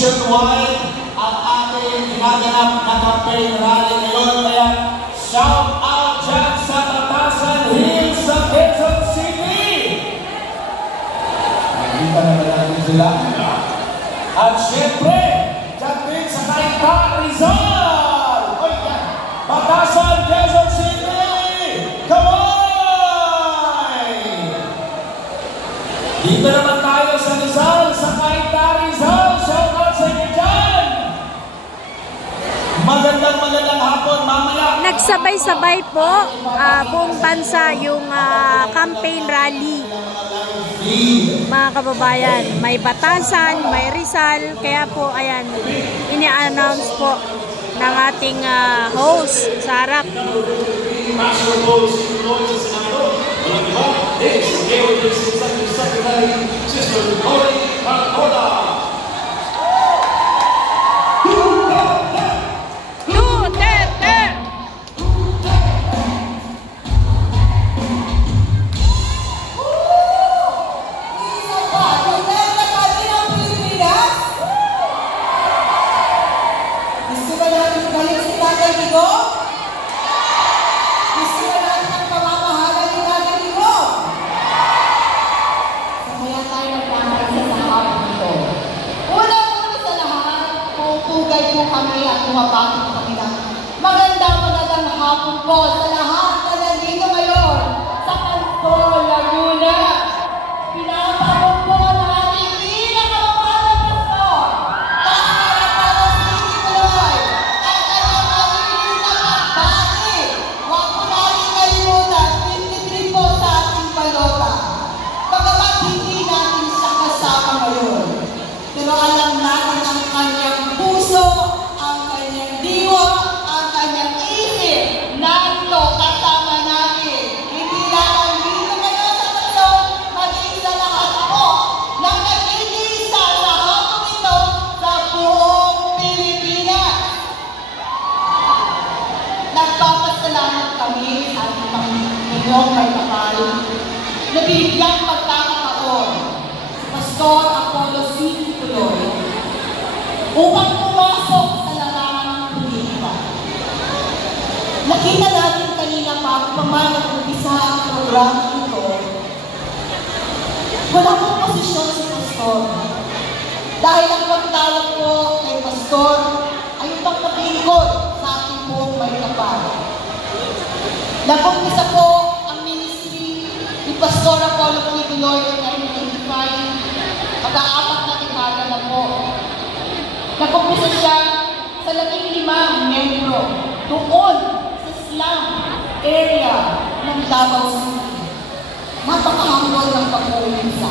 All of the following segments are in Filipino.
nationwide ang ating ginaganap na campaign rally ngayon. Kaya shout out dyan sa Batasan Hills sa Quezon City! Nakikita naman natin sila. At syempre, dyan din sa Cainta, Rizal! Batasan, Quezon City! Come on! Dito naman tayo sa Rizal, sa Cainta, Rizal! Shout out sa inyo dyan! Magandang hapon, mamaya. Nagsabay-sabay po buong bansa yung campaign rally. Mga kababayan, may Batasan, may Rizal, kaya po ayan, ini-announce po ng ating host sa harap. Magandang hapon po sa lahat na nandito ngayon sa Canton, Laguna. Pinapabog po ng ating pinakamamahal na pastor, Pastor City Tuloy, at kanyang mabilis na pagbati. Huwag po natin kalimutan, 53 po sa ating balota. Pagkapat hindi natin siya kasama ngayon. Pero alam natin ang kanyang puso, ang kanyang diwa, ang kanyang isip, narito kasama natin. Hindi lang dito ngayon sa Quezon, maging sa lahat po ng nag-iisa sa hapong ito sa buong Pilipinas. Nagpapasalamat kami sa ating Panginoong may kapal na biglang pagkakataon Pastor Apollo City Tuloy upang pumasok sa larangan ng politika. Nakita natin kanina bago pa man nag-umpisa ang programa ito, wala pong posisyon si Pastor. Dahil ang pagtawag po kay Pastor ay upang maglingkod sa ating buong may kapal. Nag-umpisa po ang ministry ni Pastor Apollo City Tuloy noong 1995. Mag-aapat na dekada na po. Nag-umpisa siya sa 15 membro doon sa slum area ng Davao City. Napakahambol ng pag-uumpisa.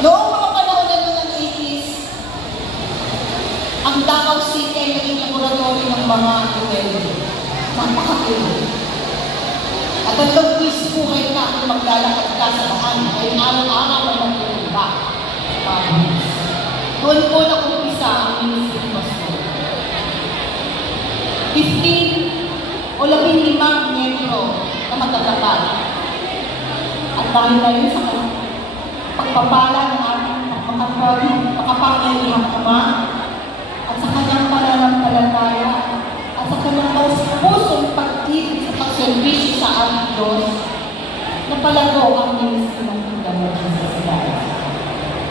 Noong mga panahon na noon ng 80s, ang Davao City ay naging laboratory ng mga rebelde. Napakagulo. At ang lagwis buhay ka kung maglalakad ka sa daan ay araw-araw ay nagpulba. Doon po nag-umpisa ang ministry ni Pastor. 15 o 15 miyembro na magtatapat. At dahil na yun sa pagpapala ng ating makapangyarihang Ama at sa kanyang pananampalataya at sa kanyang pusong pag-ibig sa pagservisyo sa ating Diyos, napalago ang ministry ng Panginoon sa Israel.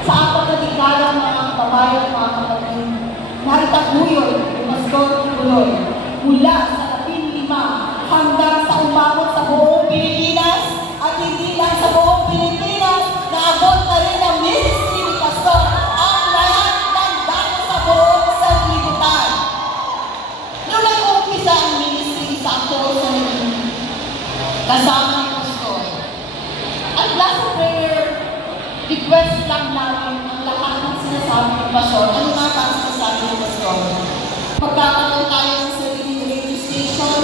Sa apat na dekada mga kababayan, mga kapatid, naitaguyod ni Pastor Tuloy mula sa 15 hanggang sa umabot sa buong Pilipinas at hindi lang sa buong Pilipinas, naabot na rin ang ministry ni Pastor ang lahat ng dako sa buong sanlibutan. Noong nag-uumpisa ang ministry sa ako sa kasama ni Pastor, at last prayer request lang namin ang lahat ng sinasabi ng Pastor. Ano nga ba ang sinasabi ng Pastor? Magkakaroon tayo ng sarili radio station,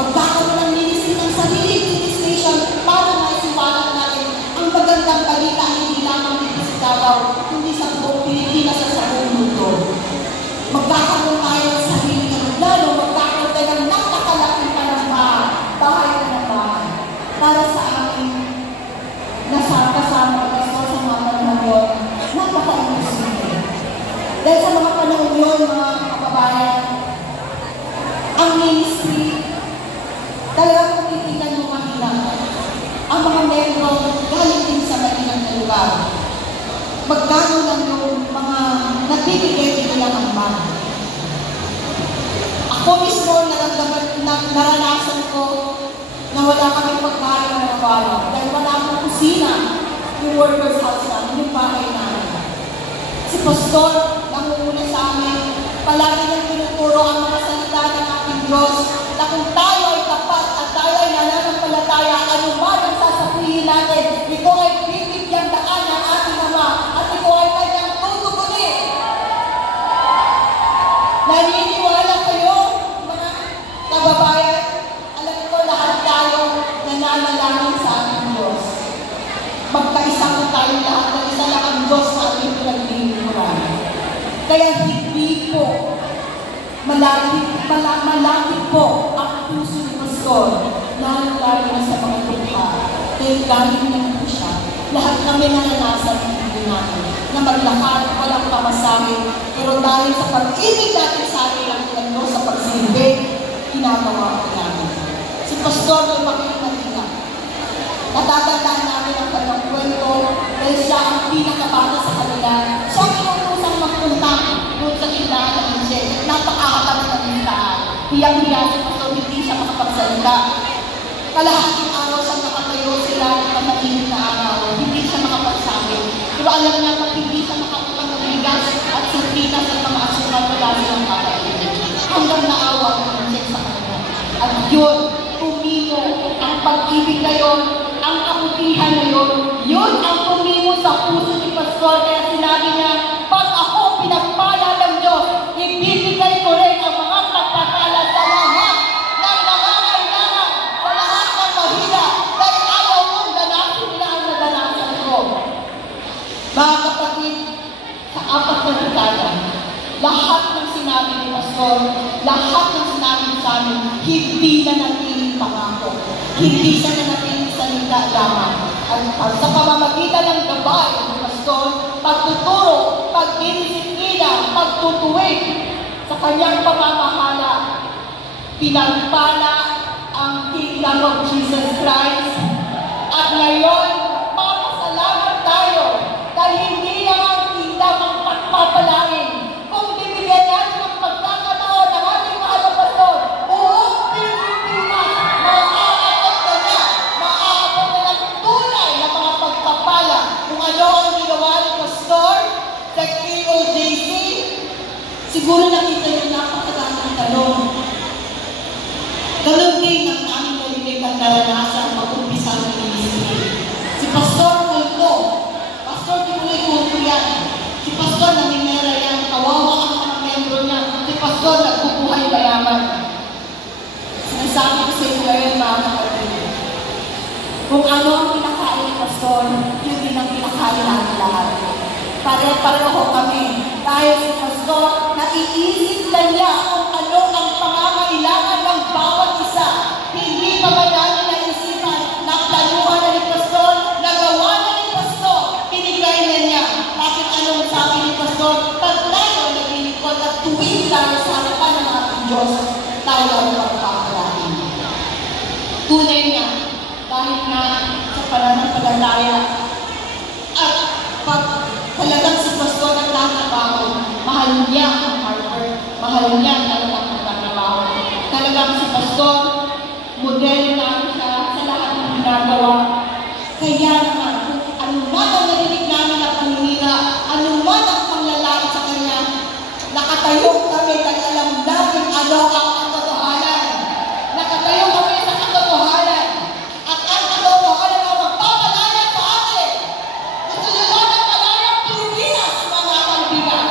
magkakaroon ng ministry ng sarili radio station para maisiwalat natin ang magandang balita hindi lamang dito sa Davao, kundi sa buong Pilipinas at sa buong mundo. Magkakaroon tayo ng sarili ng lalo, magkakaroon tayo ng napakalaking panambahan, bahay na naman, para sa amin kasama ng Pastor sa mga panahon, napaka-imposible. kanyang ambag. Ako mismo naranasan ko na wala kami pagkain ng araw-araw dahil wala akong kusina yung workers' house namin, yung bahay namin. Si Pastor nangunguna sa amin, palagi niyang tinuturo ang mga salita ng ating Diyos na kung tayo ay tapat at tayo ay nananampalataya, anuman ang sasabihin natin, ito ay bibigyan daan ng ating Ama at ito ay kanyang tutugunin. Naniniwala kayo, mga kababayan, alam ko lahat tayo nananalangin sa ating Diyos. Magkaisa ko tayo lahat ng isa lang ang Diyos sa ating pinaglilingkuran. Kaya hindi po malapit po ang puso ni Pastor, lalo na sa mga tukha. Dahil galing na po siya. Lahat kami naranasan ng hindi natin na maglakad, walang pamasahe, pero dahil sa pag-ibig natin sa atin ang Diyos sa pagsilbi, ginagawa ko namin. Si Pastor ay makikita. Natatandaan namin ang kanyang kwento dahil siya ang pinakabata sa kanila. Siya ang inutusang magpunta doon sa tindahan ng Michelle. Napakakatabi ng tindahan. Hiyang-hiya si Pastor, hindi siya makapagsalita. Kalahating araw siya nakatayo sila ng pamainit na araw. Hindi siya makapagsabi. Pero alam niya pag hindi siya makapagpag ng bigas at sardinas at mga asukal, wala silang kakainin. Hanggang naawa ng Michelle sa kanila. At yun, tumimo ang pag-ibig na yun, ang kabutihan na yun ang tumimo sa puso ni Pastor. Kaya sinabi niya, pag ako pinagpala ng Diyos, ibibigay ko rin ang mga pagpapala sa lahat ng nangangailangan, sa lahat ng mahina, dahil ayaw kong danasin nila ang nadanasan ko. Mga kapatid, sa 4 na dekada, lahat ng sinabi ni Pastor, lahat ng sinabi sa amin, hindi na natiling pangako. Hindi siya na natiling salita lamang. At sa pamamagitan ng gabay ng Pastor, pagtuturo, pagdidisiplina, pagtutuwid sa kanyang pamamahala, pinagpala ang Kingdom of Jesus Christ. At ngayon, papasalamat tayo dahil hindi lang ang Kingdom ang pagpapalain. Kung bibigyan natin ng pagkakataon ng ating mahal na Pastor, buong Pilipinas, maaabot na ng tunay na mga pagpapala kung ano ang ginawa ni Pastor sa KOJC. Siguro nakita niyo napakadaming tanong. Ganun din ang aming narinig ang naranasan mag-umpisa ng ministry. Si Pastor Kulto, Pastor Timuloy Kulto yan. Si Pastor naminera yan, kawawa ang mga membro niya. Si Pastor nagkukuhay mayaman. Sinasabi ko sa inyo ngayon, mga kapatid, kung ano ang pinakain ni Pastor, yun din ang pinakain natin lahat. Pareho kami. Dahil si Pastor, naiisip na niya kung ano ang pangangailangan ng bawat isa. Hindi pa ba natin naisipan na planuhan na ni Pastor, nagawa na ni Pastor, pinigay na niya. Bakit anong sabi ni Pastor? Pag tayo naglilingkod at tuwing tayo sa harapan ng ating Diyos, tayo ang magpapalain. Tunay nga, dahil nga sa pananampalataya at pag talagang si Pastor nagtatrabaho, mahal niya ang Harvard, mahal niya talagang nagtatrabaho. Talagang si Pastor, model namin siya sa lahat ng ginagawa. Kaya naman, kung anuman ang narinig namin na paninira, anuman ang panglalait sa kanya, nakatayo kami dahil alam natin ano ang katotohanan. Nakatayo kami sa katotohanan. At ang katotohanan ang magpapalaya sa atin. Gusto niyo ba na malaya ang Pilipinas, mga kaibigan?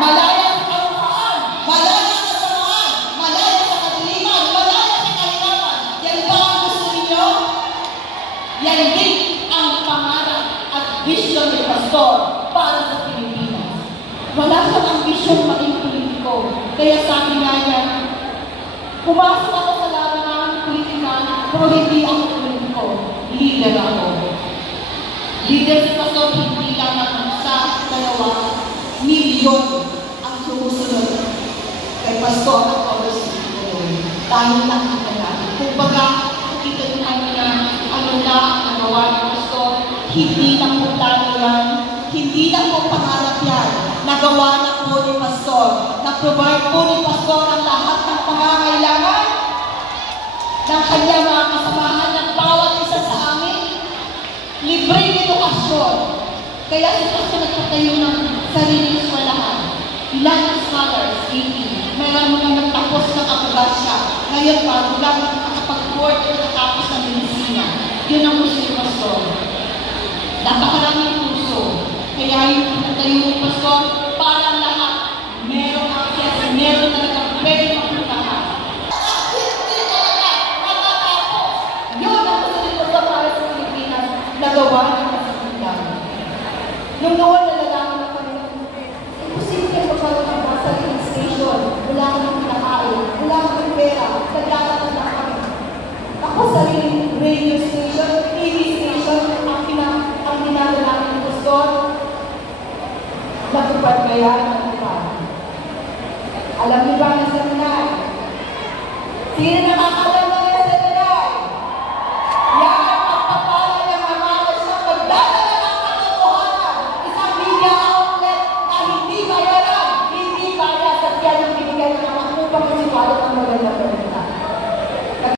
Malaya sa kaluhaan, malaya sa samaan, malaya sa kadiliman, malaya sa kahirapan. Yan ba ang gusto ninyo? Yan din ang pangarap at vision ni Pastor para sa Pilipinas. Wala siyang ambisyon maging politiko. Kaya sabi nga niya, pumasok ako sa larangan ng politika, pero hindi ako politiko. Leader ako. Leader si Pastor, hindi lamang sa 2 milyon ang sumusunod kay Pastor at Policy. Dahil nakita natin. Kung baga, nakita natin na ano na ang nagawa ni Pastor, hindi na po plano yan, hindi na po pangarap yan. Nagawa na po ni Pastor. Na-provide po ni Pastor ang lahat ng pangangailangan ng kanyang mga kasamahan ng bawat isa sa amin. Libreng edukasyon. Kaya si Pastor nagpatayo ng sariling eskwelahan. Ilan ang scholars, 80. Mayroon mga nagtapos ng abogasya. Ngayon pa, mula nakakapag-board at natapos ng medisina. Yun ang gusto ni Pastor. Napakaraming kurso. Kaya yung pinatayo ni Pastor, para lahat, merong access, meron talagang pwede mapuntahan. Hindi talaga, matatapos. Yun ang gusto ni Pastor para sa Pilipinas, nagawa ng kasakitan. Nung noon, nalalaman na kami ng imposible magkaroon ng sariling station. Wala kami pinakain, wala kami pera, naglalakad na kami. Ako sariling radio station, TV station, ang ginagawa ng Pastor, natupad kaya natupad. Alam niyo ba na seminar? Sino nakakalam na yung seminar? Yan ang pagpapala ng mga sa pagdadala ng katotohanan. Isang media outlet na hindi bayaran, hindi bayad sa tiyan ng binigay ng mga upang isiwala ng magandang